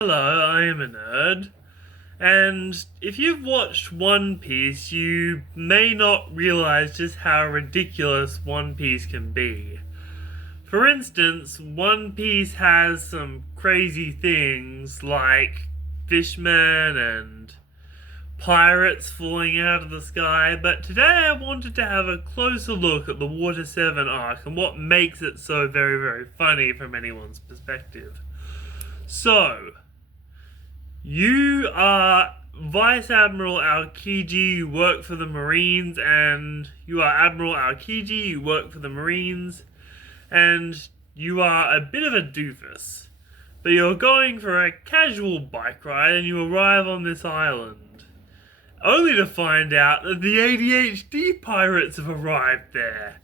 Hello, I am a nerd, and if you've watched One Piece, you may not realize just how ridiculous One Piece can be. For instance, One Piece has some crazy things like fishmen and pirates falling out of the sky, but today I wanted to have a closer look at the Water 7 arc and what makes it so very, very funny from anyone's perspective. So, you are Vice Admiral Aokiji, you work for the Marines, and you are Admiral Aokiji, you work for the Marines, and you are a bit of a doofus. But you're going for a casual bike ride and you arrive on this island. Only to find out that the ADHD pirates have arrived there.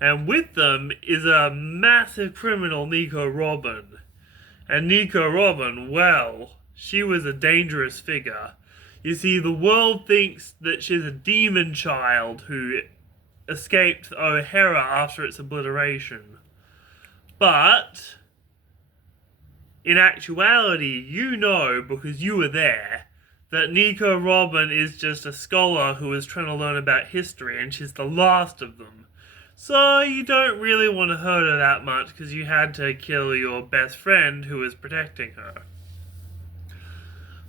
And with them is a massive criminal, Nico Robin. And Nico Robin, well, she was a dangerous figure. You see, the world thinks that she's a demon child who escaped O'Hara after its obliteration. But, in actuality, you know, because you were there, that Nico Robin is just a scholar who is trying to learn about history, and she's the last of them. So you don't really want to hurt her that much because you had to kill your best friend who was protecting her.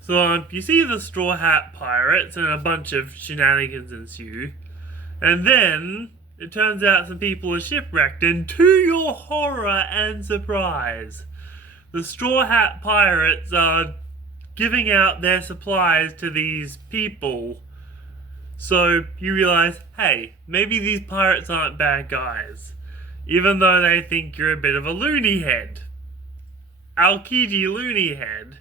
So you see the Straw Hat Pirates and a bunch of shenanigans ensue. And then it turns out some people are shipwrecked, and to your horror and surprise, the Straw Hat Pirates are giving out their supplies to these people. So you realize, hey, maybe these pirates aren't bad guys, even though they think you're a bit of a loony head. Aokiji Loony Head.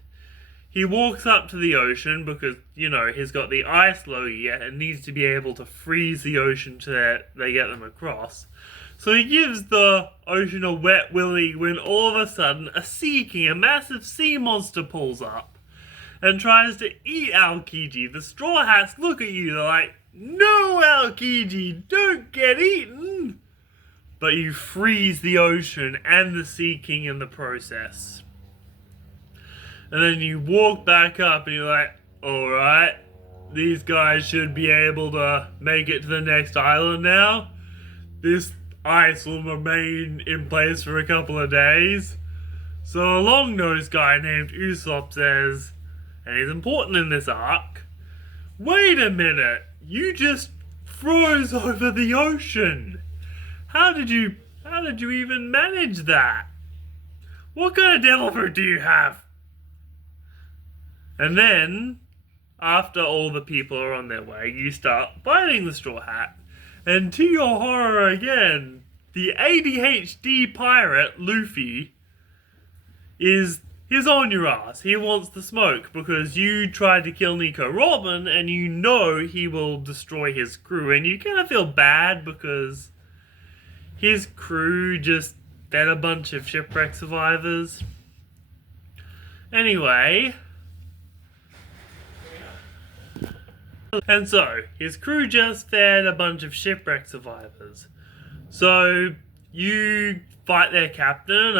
He walks up to the ocean because, you know, he's got the ice logia and needs to be able to freeze the ocean so that they get them across. So he gives the ocean a wet willy when all of a sudden a sea king, a massive sea monster, pulls up and tries to eat Aokiji. The Straw Hats look at you, they're like, "No, Aokiji, don't get eaten!" But you freeze the ocean and the Sea King in the process. And then you walk back up and you're like, alright, these guys should be able to make it to the next island now. This ice will remain in place for a couple of days. So a long-nosed guy named Usopp says, and he's important in this arc, "Wait a minute, you just froze over the ocean. How did you even manage that? What kind of devil fruit do you have?" And then, after all the people are on their way, you start fighting the Straw Hat. And to your horror again, the ADHD pirate, Luffy, he's on your ass. He wants the smoke because you tried to kill Nico Robin and you know he will destroy his crew. And you kind of feel bad because his crew just fed a bunch of shipwreck survivors. Anyway, and so his crew just fed a bunch of shipwreck survivors. So you fight their captain.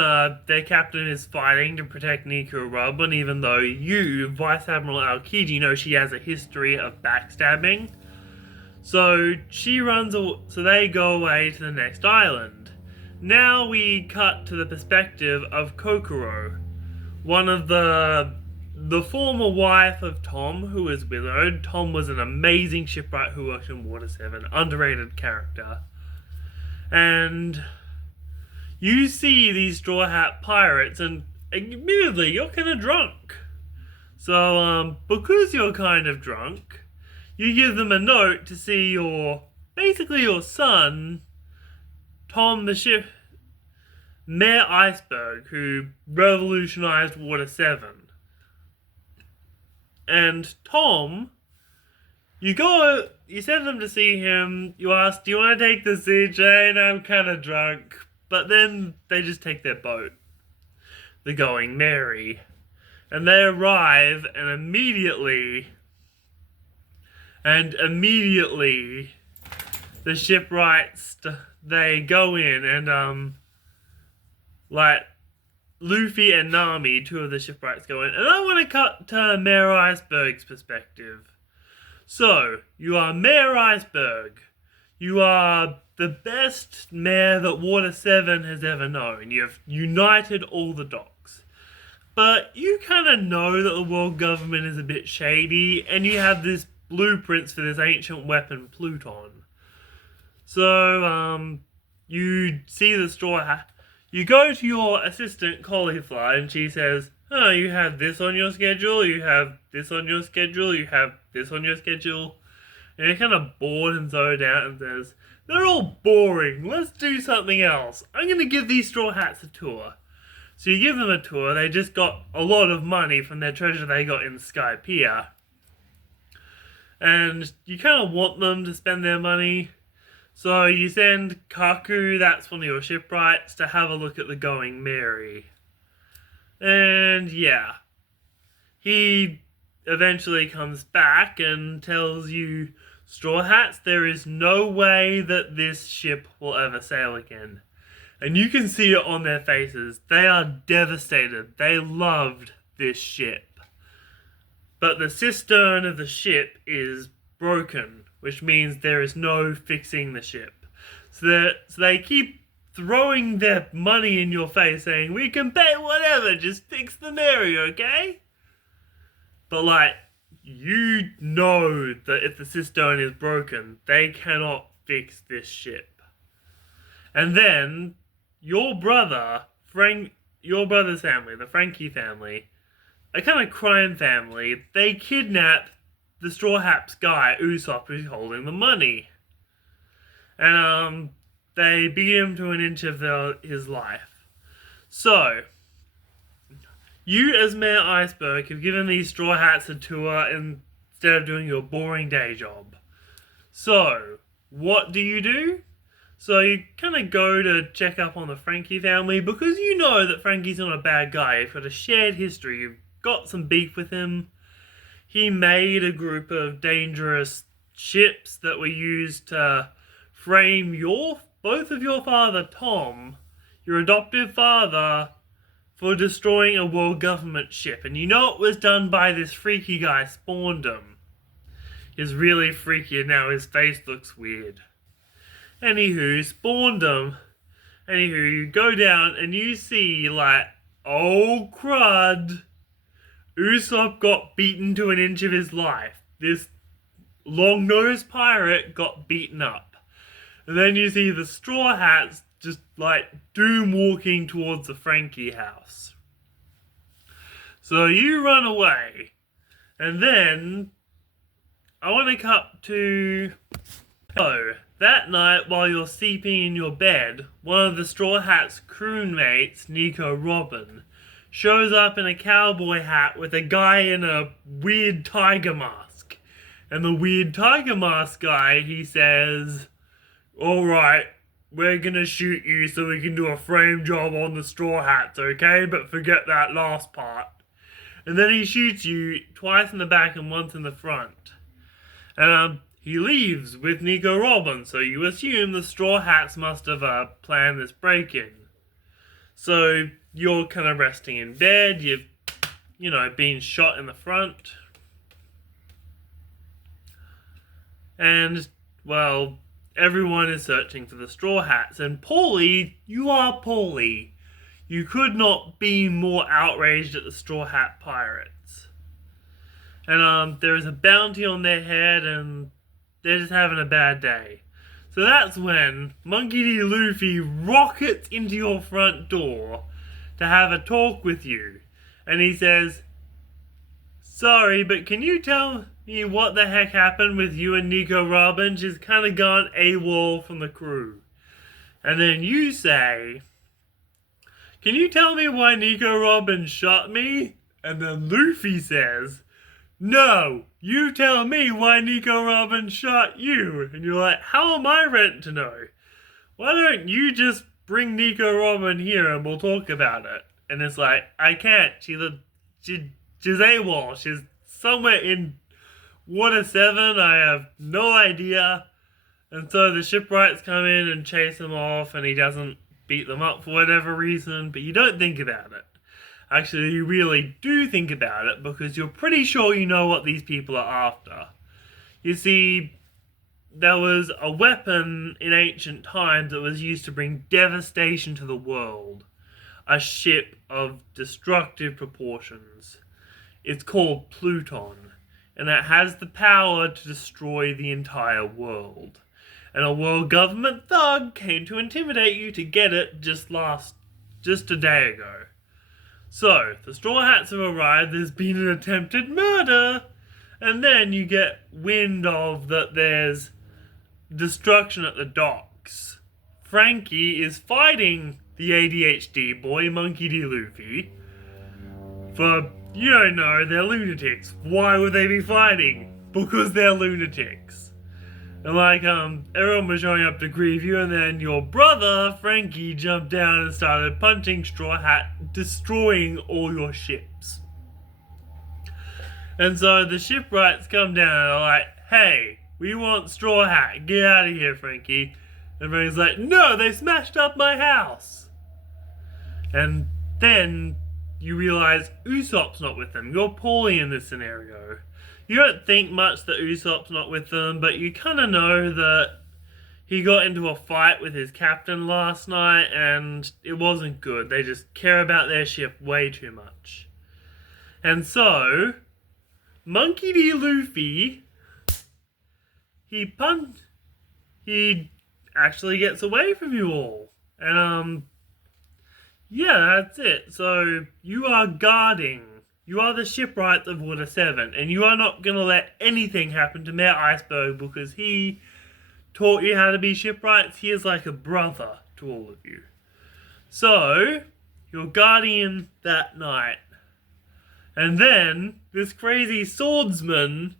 Their captain is fighting to protect Nico Robin, even though you, Vice Admiral Aokiji, know she has a history of backstabbing. So so they go away to the next island. Now we cut to the perspective of Kokoro, one of the former wife of Tom, who is widowed. Tom was an amazing shipwright who worked in Water 7, underrated character. And you see these Straw Hat Pirates, and admittedly, you're kind of drunk. So, because you're kind of drunk, you give them a note to see basically your son, Tom the Mayor Iceberg, who revolutionized Water 7. And Tom, you send them to see him, you ask, "Do you want to take the sea train? I'm kind of drunk." But then they just take their boat, the Going Merry. And they arrive, and immediately, the shipwrights, they go in and, like, Luffy and Nami, two of the shipwrights, go in, and I want to cut to Mayor Iceberg's perspective. So, you are Mayor Iceberg. You are the best mayor that Water 7 has ever known. You've united all the docks. But you kind of know that the world government is a bit shady, and you have this blueprints for this ancient weapon, Pluton. So, you see the straw hat. You go to your assistant, Cauliflower, and she says, oh, you have this on your schedule, you have this on your schedule, you have this on your schedule. And you're kind of bored and zoned out and says, they're all boring, let's do something else. I'm going to give these straw hats a tour. So you give them a tour, they just got a lot of money from their treasure they got in Skypiea. And you kind of want them to spend their money. So you send Kaku, that's one of your shipwrights, to have a look at the Going Merry. And yeah, he eventually comes back and tells you, Straw Hats, there is no way that this ship will ever sail again. And you can see it on their faces. They are devastated. They loved this ship. But the cistern of the ship is broken, which means there is no fixing the ship. So they keep throwing their money in your face saying, we can pay whatever, just fix the Merry, okay? But like, you know that if the cistern is broken, they cannot fix this ship. And then, your brother's family, the Frankie family, a kind of crime family, they kidnap the Straw Hats guy, Usopp, who's holding the money. And they beat him to an inch of his life. So, you as Mayor Iceberg have given these Straw Hats a tour instead of doing your boring day job. So, what do? So you kind of go to check up on the Frankie family because you know that Frankie's not a bad guy. You've got a shared history. You've got some beef with him. He made a group of dangerous ships that were used to frame both of your father, Tom, your adoptive father, for destroying a world government ship. And you know it was done by this freaky guy, Spawnedom. He's really freaky and now his face looks weird. Anywho, Spawnedom. Anywho, you go down and you see, like, oh crud, Usopp got beaten to an inch of his life. This long-nosed pirate got beaten up. And then you see the Straw Hats just, like, doom walking towards the Frankie house. So you run away. And then, I want to cut to... Oh, that night, while you're sleeping in your bed, one of the Straw Hats' crewmates, Nico Robin, shows up in a cowboy hat with a guy in a weird tiger mask. And the weird tiger mask guy, he says, alright, we're gonna shoot you so we can do a frame job on the Straw Hats, okay? But forget that last part. And then he shoots you twice in the back and once in the front. And he leaves with Nico Robin, so you assume the Straw Hats must have planned this break-in. So you're kind of resting in bed, you've, been shot in the front. And, well, everyone is searching for the Straw Hats. And Paulie, you are Paulie. You could not be more outraged at the Straw Hat pirates. And there is a bounty on their head and they're just having a bad day. So that's when Monkey D. Luffy rockets into your front door to have a talk with you. And he says, sorry, but can you tell me what the heck happened with you and Nico Robin? She's kind of gone AWOL from the crew. And then you say, can you tell me why Nico Robin shot me? And then Luffy says, no, you tell me why Nico Robin shot you. And you're like, how am I meant to know? Why don't you just bring Nico Robin here and we'll talk about it? And it's like, I can't. She's AWOL. She's somewhere in Water 7. I have no idea. And so the shipwrights come in and chase him off and he doesn't beat them up for whatever reason, but you don't think about it. Actually, you really do think about it because you're pretty sure you know what these people are after. You see, there was a weapon in ancient times that was used to bring devastation to the world. A ship of destructive proportions. It's called Pluton, and it has the power to destroy the entire world. And a world government thug came to intimidate you to get it just a day ago. So, the Straw Hats have arrived, there's been an attempted murder, and then you get wind of that there's destruction at the docks. Frankie is fighting the ADHD boy, Monkey D. Luffy, for, you don't know, they're lunatics. Why would they be fighting? Because they're lunatics. And everyone was showing up to grieve you, and then your brother, Frankie, jumped down and started punching Straw Hat, destroying all your ships. And so the shipwrights come down and are like, hey, we want Straw Hat, get out of here, Frankie. And Frankie's like, no, they smashed up my house. And then you realize Usopp's not with them. You're poorly in this scenario. You don't think much that Usopp's not with them, but you kind of know that he got into a fight with his captain last night, and it wasn't good. They just care about their ship way too much. And so, Monkey D. Luffy, he actually gets away from you all. And, yeah, that's it. So, you are guarding. You are the shipwrights of Water 7, and you are not going to let anything happen to Mayor Iceberg because he taught you how to be shipwrights. He is like a brother to all of you. So, you're guarding him that night. And then, this crazy swordsman,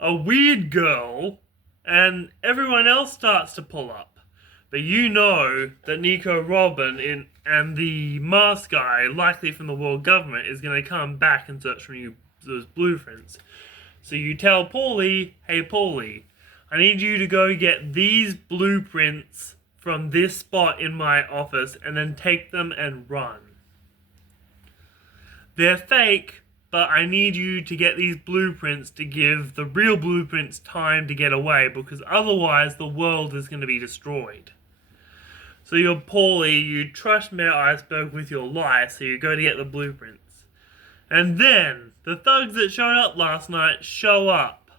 a weird girl, and everyone else starts to pull up. But you know that Nico Robin and the mask guy, likely from the world government, is going to come back and search for those blueprints. So you tell Paulie, hey Paulie, I need you to go get these blueprints from this spot in my office and then take them and run. They're fake, but I need you to get these blueprints to give the real blueprints time to get away, because otherwise the world is going to be destroyed. So you're Paulie, you trust Mayor Iceberg with your life, so you go to get the blueprints. And then, the thugs that showed up last night show up.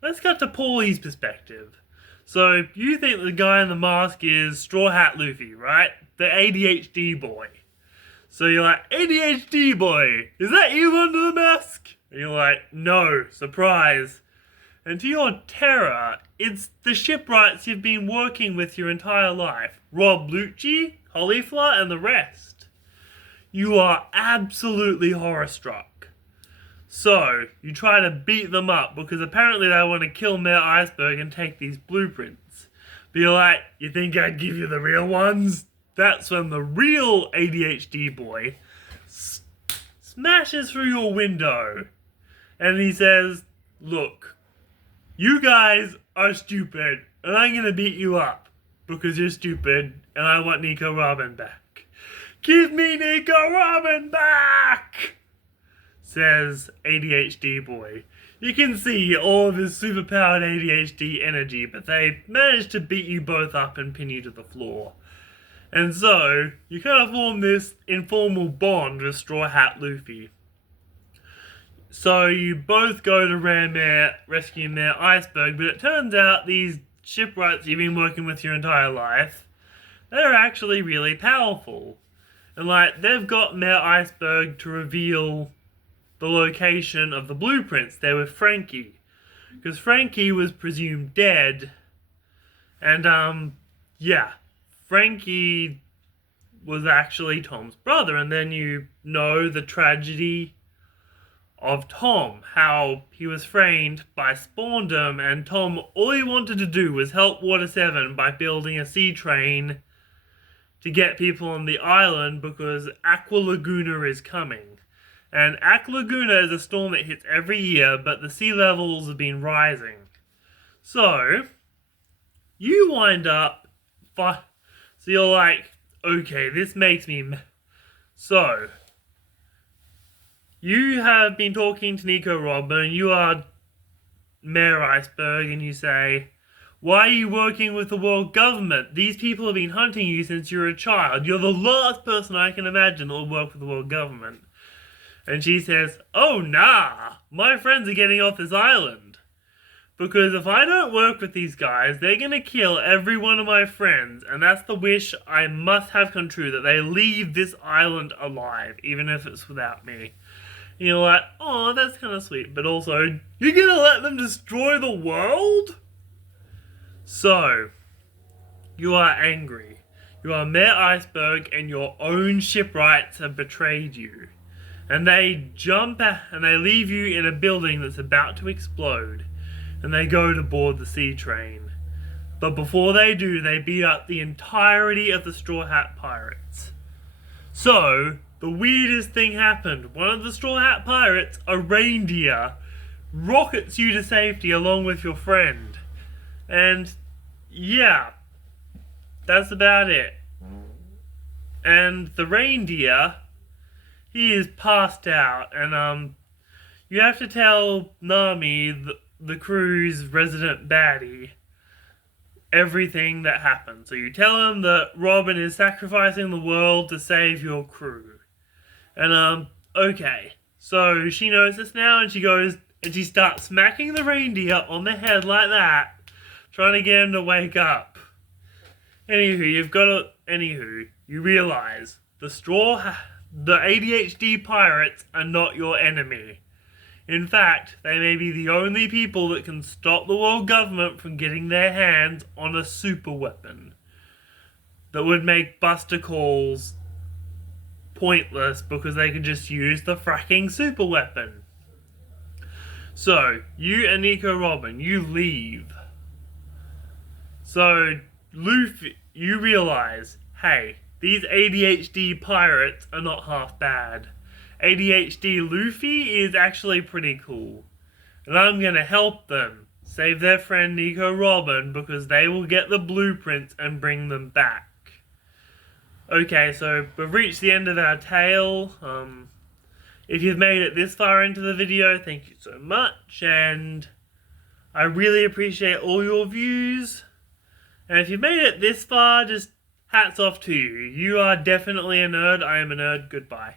Let's cut to Paulie's perspective. So, you think the guy in the mask is Straw Hat Luffy, right? The ADHD boy. So you're like, ADHD boy, is that you under the mask? And you're like, no, surprise. And to your terror, it's the shipwrights you've been working with your entire life. Rob Lucci, Caulifla, and the rest. You are absolutely horror-struck. So, you try to beat them up because apparently they want to kill Mayor Iceberg and take these blueprints. But you're like, you think I'd give you the real ones? That's when the real ADHD boy smashes through your window. And he says, look, you guys are stupid, and I'm gonna beat you up because you're stupid, and I want Nico Robin back. Give me Nico Robin back! Says ADHD boy. You can see all of his superpowered ADHD energy, but they managed to beat you both up and pin you to the floor. And so, you kind of form this informal bond with Straw Hat Luffy. So you both go to rescue Mayor Iceberg, but it turns out these shipwrights you've been working with your entire life, they're actually really powerful. And they've got Mayor Iceberg to reveal the location of the blueprints. They're with Frankie. Because Frankie was presumed dead. And, yeah. Frankie was actually Tom's brother. And then you know the tragedy of Tom, how he was framed by Spawndom, and Tom, all he wanted to do was help Water 7 by building a sea train to get people on the island because Aqua Laguna is coming. And Aqua Laguna is a storm that hits every year, but the sea levels have been rising. So, you wind up, so you're like, okay, this makes me... So, you have been talking to Nico Robin, you are Mayor Iceberg, and you say, why are you working with the world government? These people have been hunting you since you were a child. You're the last person I can imagine that will work with the world government. And she says, oh nah, my friends are getting off this island. Because if I don't work with these guys, they're gonna kill every one of my friends, and that's the wish I must have come true, that they leave this island alive, even if it's without me. And you're like, oh, that's kind of sweet, but also, you're gonna let them destroy the world? So, you are angry. You are Mayor Iceberg, and your own shipwrights have betrayed you. And they jump and they leave you in a building that's about to explode. And they go to board the sea train. But before they do, they beat up the entirety of the Straw Hat Pirates. So, the weirdest thing happened. One of the Straw Hat Pirates, a reindeer, rockets you to safety along with your friend. And, yeah, that's about it. And the reindeer, he is passed out, and, you have to tell Nami, the crew's resident baddie, everything that happened. So you tell him that Robin is sacrificing the world to save your crew. And, okay. So she knows this now, and she goes, and she starts smacking the reindeer on the head like that, trying to get him to wake up. Anywho, you realize the ADHD pirates are not your enemy. In fact, they may be the only people that can stop the world government from getting their hands on a super weapon that would make Buster Calls pointless because they could just use the fracking super weapon. So, you and Nico Robin, you leave. So, Luffy, you realize, hey, these ADHD pirates are not half bad. ADHD Luffy is actually pretty cool. And I'm gonna help them save their friend Nico Robin because they will get the blueprints and bring them back. Okay, so we've reached the end of our tale. If you've made it this far into the video, thank you so much, and I really appreciate all your views. And if you've made it this far, just hats off to you. You are definitely a nerd. I am a nerd. Goodbye.